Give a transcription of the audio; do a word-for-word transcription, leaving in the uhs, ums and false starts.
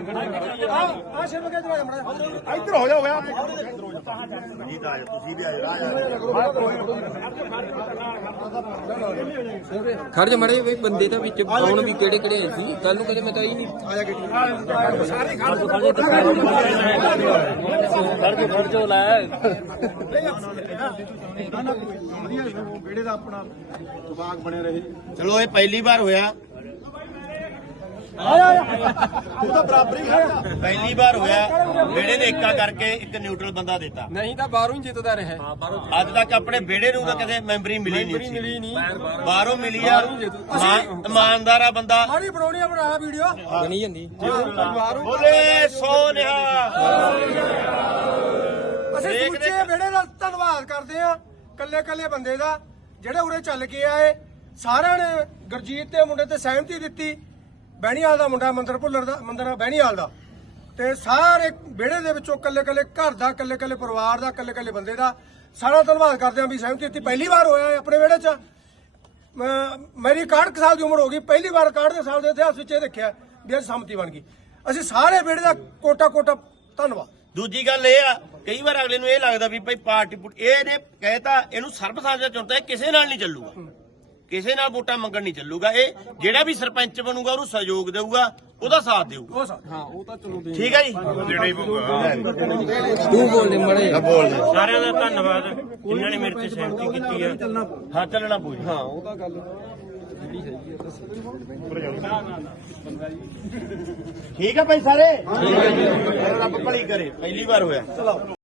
ਇੱਧਰ ਹੋ ਜਾਓ ਯਾਰ ਖੜ ਜਾ ਮੜੇ ਬਈ ਬੰਦੇ ਤਾਂ ਵਿੱਚ ਪਾਉਣ ਵੀ ਕਿਹੜੇ ਕਿਹੜੇ ਆਏ ਸੀ ਕੱਲ ਨੂੰ ਕਦੇ ਮੈਂ ਤਾਂ ਹੀ ਨਹੀਂ ਆ ਜਾ ਸਾਰੇ ਖੜ ਖੜ ਖੜ ਜੋ ਲੈ ਵਿਹੜੇ ਦਾ ਆਪਣਾ ਦਿਮਾਗ ਬਣੇ ਰਹੇ। ਚਲੋ ਇਹ ਪਹਿਲੀ ਵਾਰ ਹੋਇਆ ਤੂੰ ਤਾਂ ਬਰਾਬਰੀ ਹੈ ਪਹਿਲੀ ਵਾਰ ਹੋਇਆ ਵਿਹੜੇ ਨੇ ਏਕਾ ਕਰਕੇ ਇੱਕ ਨਿਊਟਰਲ ਬੰਦਾ ਦਿੱਤਾ। ਨਹੀਂ ਤਾਂ ਬਾਹਰੋਂ ਹੀ ਜਿੱਤਦਾ ਰਿਹਾ ਅੱਜ ਤੱਕ ਆਪਣੇ ਵਿਹੜੇ ਨੂੰ ਤਾਂ ਕਦੇ ਮੈਂਬਰੀ ਮਿਲੀ ਨਹੀਂ ਮਿਲੀ ਨਹੀਂ ਬਾਹਰੋਂ ਮਿਲੀ ਆ। ਇਮਾਨ- ਇਮਾਨਦਾਰ ਆ ਬੰਦਾ। ਮਾੜੀ ਬਣਾਉਣੀ ਆ ਬਣਾ ਵੀਡੀਓ ਬਣੀ ਜਾਂਦੀ ਬੋਲੇ ਸੋ ਨਿਹਾ। ਅਸੀਂ ਸਮੁੱਚੇ ਵਿਹੜੇ ਦਾ ਧੰਨਵਾਦ ਕਰਦੇ ਆ ਕੱਲੇ ਕੱਲੇ ਬੰਦੇ ਦਾ ਜਿਹੜੇ ਉਰੇ ਚੱਲ ਕੇ ਆਏ। ਸਾਰਿਆਂ ਨੇ ਗੁਰਜੀਤ ਤੇ ਮੁੰਡੇ ਤੇ ਸਹਿਮਤੀ ਦਿੱਤੀ। ਬਹਿਣੀਵਾਲ ਦਾ ਮੁੰਡਾ ਮੰਦਰ ਭੁੱਲਰ ਦਾ ਮੰਦਰ ਬਹਿਣੀਵਾਲ ਦਾ ਤੇ ਸਾਰੇ ਵਿਹੜੇ ਦੇ ਵਿੱਚੋਂ ਕੱਲੇ ਕੱਲੇ ਘਰ ਦਾ ਕੱਲੇ ਕੱਲੇ ਪਰਿਵਾਰ ਦਾ ਕੱਲੇ ਕੱਲੇ ਬੰਦੇ ਦਾ ਸਾਰਾ ਧੰਨਵਾਦ ਕਰਦੇ ਆ ਵੀ ਸਹਿਮਤੀ ਦਿੱਤੀ। ਪਹਿਲੀ ਵਾਰ ਹੋਇਆ ਆਪਣੇ ਵਿਹੜੇ 'ਚ। ਮੇਰੀ ਇਕਾਹਠ ਸਾਲ ਦੀ ਉਮਰ ਹੋ ਗਈ, ਪਹਿਲੀ ਵਾਰ ਇਕਾਹਠ ਦੇ ਸਾਲ ਦੇ ਇਤਿਹਾਸ ਵਿੱਚ ਇਹ ਦੇਖਿਆ ਵੀ ਅੱਜ ਸੰਮਤੀ ਬਣ ਗਈ। ਅਸੀਂ ਸਾਰੇ ਵਿਹੜੇ ਦਾ ਕੋਟਾ ਕੋਟਾ ਧੰਨਵਾਦ। ਦੂਜੀ ਗੱਲ ਇਹ ਆ ਕਈ ਵਾਰ ਅਗਲੇ ਨੂੰ ਇਹ ਲੱਗਦਾ ਵੀ ਭਾਈ ਪਾਰਟੀ ਇਹਨੇ ਕਹਿਤਾ ਇਹਨੂੰ ਸਰਬਸਾਂਝਾ ਚੁਣਤਾ, ਇਹ ਕਿਸੇ ਨਾਲ ਨਹੀਂ ਚੱਲੂਗਾ, ਕਿਸੇ ਨਾਲ ਵੋਟਾਂ ਮੰਗਣ ਨਹੀਂ ਚੱਲੂਗਾ। ਇਹ ਜਿਹੜਾ ਵੀ ਸਰਪੰਚ ਬਣੂਗਾ ਉਹਨੂੰ ਸਹਿਯੋਗ ਦੇਊਗਾ, ਉਹਦਾ ਸਾਥ ਦੇਊਗਾ। ਹਾਂ ਉਹ ਤਾਂ ਚਲੋ ਠੀਕ ਹੈ ਜੀ। ਤੂੰ ਬੋਲ ਮੜੇ ਸਾਰਿਆਂ ਦਾ ਧੰਨਵਾਦ ਜਿਨ੍ਹਾਂ ਨੇ ਮੇਰੇ ਤੇ ਸਹਿਮਤੀ ਕੀਤੀ ਹੈ। ਹਾਂ ਚੱਲਣਾ ਪਊ। ਹਾਂ ਉਹ ਤਾਂ ਗੱਲ ਜਿਹੜੀ ਹੈਗੀ ਆ ਤਾਂ ਠੀਕ ਹੈ ਭਾਈ ਸਾਰੇ। ਰੱਬ ਭਲੀ ਕਰੇ। ਪਹਿਲੀ ਵਾਰ ਹੋਇਆ।